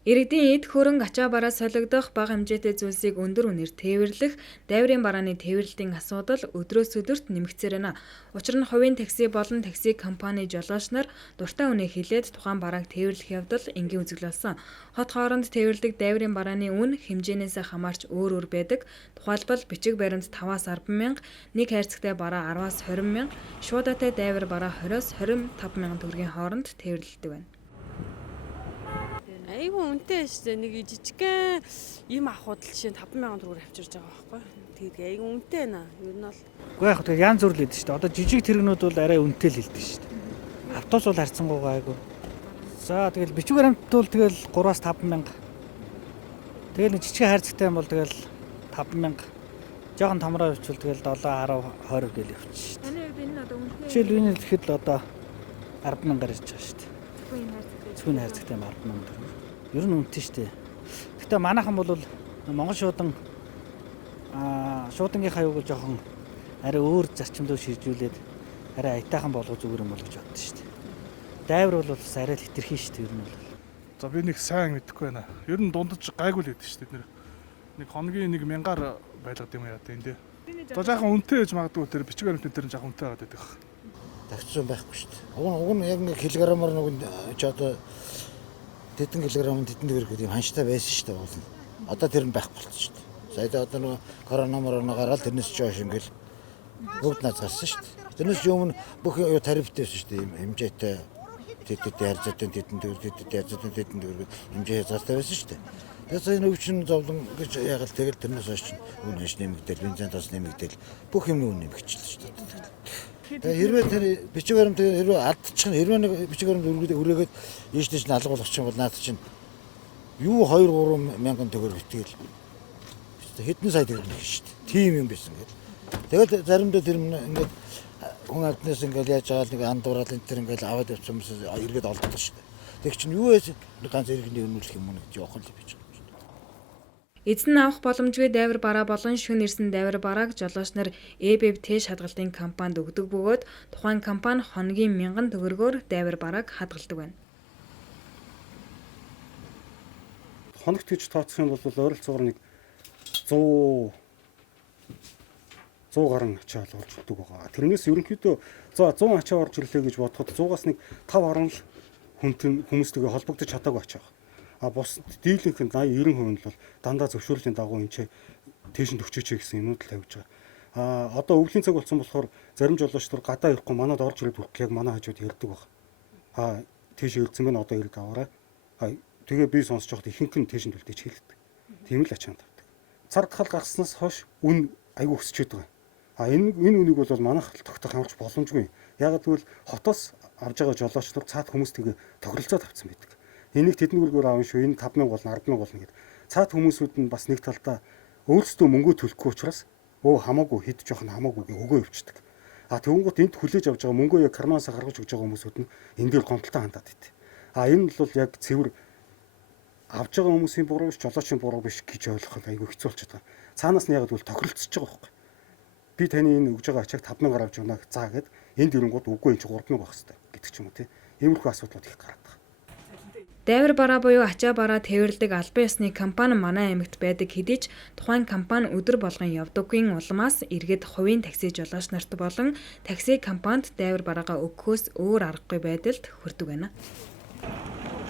Иргэдийн эд хөрөнгө ачаа бараа солигдох бага хэмжээтэй зүйлсийг өндөр үнээр тээвэрлэх, дайврын барааны тээвэрлэлийн асуудал өдрөөс өдөрт нэмэгцээр байна. Учир нь хувийн такси болон такси компани жолооч нар дуртай үнэ хэлээд тухайн барааг тээвэрлэх явдал энгийн үзэглүүлсэн. Хот хооронд тээвэрлэх дайврын барааны үн хэмжээнээс хамаарч өөр байдаг. Тухайлбал бичиг баримт 5-аас 10 мянга, нэг хайрцагтай бараа 10-аас 20 мянга, шуудатай дайвар бараа 20-оос 25 мянган төгрөгийн хооронд тээвэрлэдэг байна. Айгүй үнэтэй шүү дээ. Нэг жижигхэн юм авахуд л жишээ нь 50000 төгрөөр авчирж байгаа байхгүй. Тэгээд айгүй үнэтэй байна. Ер нь бол Уу яг тэгээ янз бүр л байдаг шүү дээ. Одоо жижиг тэрэгнүүд бол арай үнэтэй л хэлдэг шүү дээ. Автобус бол харьцангуйгаа айгүй. За тэгэл бичиг баримт бол тэгэл 3-аас 5 мянга. Тэгэл нэг жижиг хайрцагтай юм бол тэгэл 5 мянга. Жохон томроо явуул тэгэл 7 10 20 гэл явчих шүү дээ. Таны хувьд энэ одоо үнэтэй Жишээл энэ тэгэхэд л одоо 10 мянгаар ирж байгаа шүү дээ. зөвхөн энэ хайрцагтай. Зөвхөн хайрцагтай 10 мянга. Ер нь үнэтэй шүү дээ. Гэтэ манайхан бол Монгол шуудан шуудангийнхаа юуг жоохон арай өөр зарчимдөө шийдвүүлээд арай аятайхан болгох зүгээр юм бол гэж боддоо шүү дээ. Дайвар бол бас арай л хитрхи шүү дээ ер нь бол. За би нэг сайн мэдэхгүй байна. Ер нь дундаж гайгүй л байдаг шүү дээ. Нэг хоногийн нэг мянгаар байлгад юм яа гэдэг. За жоохон үнэтэй гэж магадгүй тэр бичиг баримтын дээр жоохон үнэтэй байгаад байдаг. Тавцсан байхгүй шүү дээ. Уг нь яг нэг килограммаар нэг ч одоо тэдэн килограмм тэдэн төгрөг гэдэг юм ханштай байсан шүү дээ уул. Одоо тэр нь байхгүй болчихсон шүү дээ. Сая одоо нэг коронавирус гараад тэрнээс ч хойш ингээл бүгд наз гарсан шүү дээ. Тэрнээс өмнө бүх тарифтай байсан шүү дээ. Хэмжээтэй тэдэд ярзатын тэдэн төгрөг тэдэд ярзатын тэдэн төгрөг хэмжээ хязгаартай байсан шүү дээ. Тэгээд энэ өвчин зовлон гэж яг л тэгэл тэрнээс хойш үн хаш нэмэгдээл, бензин тас нэмэгдээл бүх юмны үн нэмэгдчихлээ шүү дээ. Хэрвээ тэр бичиг баримт хэрвээ алдчих нь хэрвээ нэг бичиг баримт өргөөгээд ийш нь алга болгох юм бол наад чинь юу 2-3 мянган төгрөг итгэл хэдэн сая төгрөг нэх шүү дээ. Тим юм байсан гэдэг. Тэгэл заримдаа тэр ингээд хүн амтнаас ингээд яаж байгаа л нэг андуурал энэ тэр ингээд аваад явсан хүмүүс эргээд олддог шүү дээ. Тэг чинь юу вэ? Ганц иргэний өнүүлэх юм уу гэж явах л бич. Эзэн авах боломжгүй дайвар бараа болон шөнө ирсэн дайвар барааг жолооч нар ЭБВ Тэш хадгалтын компанид өгдөг бөгөөд тухайн компани хоногийн 1000 төгрөгөөр дайвар барааг хадгалдаг байна. Хоногт гэж тооцох юм бол ойролцоогоор нэг 100 гаруй ачаа олж өгдөг байгаа. Тэрнээс ерөнхийдөө за 100 ачаа орж ирлээ гэж бодоход 100-аас нэг 5 орон л хүмүүстэйгээ холбогдож чадаагүй ачаа. Бус дийлэнх нь 80-90% нь бол дандаа зөвшөөрлийн дагуу энэ тэшинд өчөөч гэсэн юмуд л тавьж байгаа. Одоо өвлийн цаг болсон болохоор зарим жолооч нар гадаа ирэхгүй манад орж ирээд бүрх яг манай хажууд ярьдаг баг. Тэш ирсэн байна одоо ирээд аваарай. Тэгээ би сонсож байхад ихэнх нь тэшинд үлдээж хэлдэг. Тийм л ачаанд тавьдаг. Цар тахал гарснаас хойш үн айгүй өсчээд байгаа. Энэ үнийг бол манайх тогтоох ямарч боломжгүй. Яг гэвэл хотоос авж байгаа жолооч нар цаад хүмүүстэйгээ тохиролцоо тавьсан байдаг. Энийг тэдэн гүргээр аавн шүү. Энэ 5000 болно 100000 болно гэдэг. Цаад хүмүүсүүд нь бас нэг талдаа өөрсдөө мөнгө төлөхгүй учраас хамаагүй хэд жоох нь хамаагүй өгөө өвчдөг. Тэгвэл энд хүлээж авч байгаа мөнгөө яг карманаас гаргаж өгж байгаа хүмүүсүүд нь энэ дээр гомдолтой хандаад байт. Энэ бол яг цэвэр авж байгаа хүмүүсийн буруу биш, жолоочийн буруу биш гэж ойлгох айгүй хэцүү болчиход байгаа. Цаанаас нь яг л тохиролцож байгаа байхгүй. Би таны энэ өгж байгаа ачааг 5000-аар авч өгнө заа гэд энд ирэнгууд үгүй энэ 3000 байх хэрэгтэй гэдэг ч юм уу тий. Иймэрхүү асуудлууд их гараад байгаа. Дайвар бараа буюу ачаа бараа тээвэрлэдэг албан ёсны компани манай аймагт байдаг хэдий ч тухайн компани өдөр болгон явдаггүй улмаас иргэд хувийн такси жолооч нарт болон такси компанид дайвар бараагаа өгөхөөс өөр аргагүй байдалд хүрдэг байна.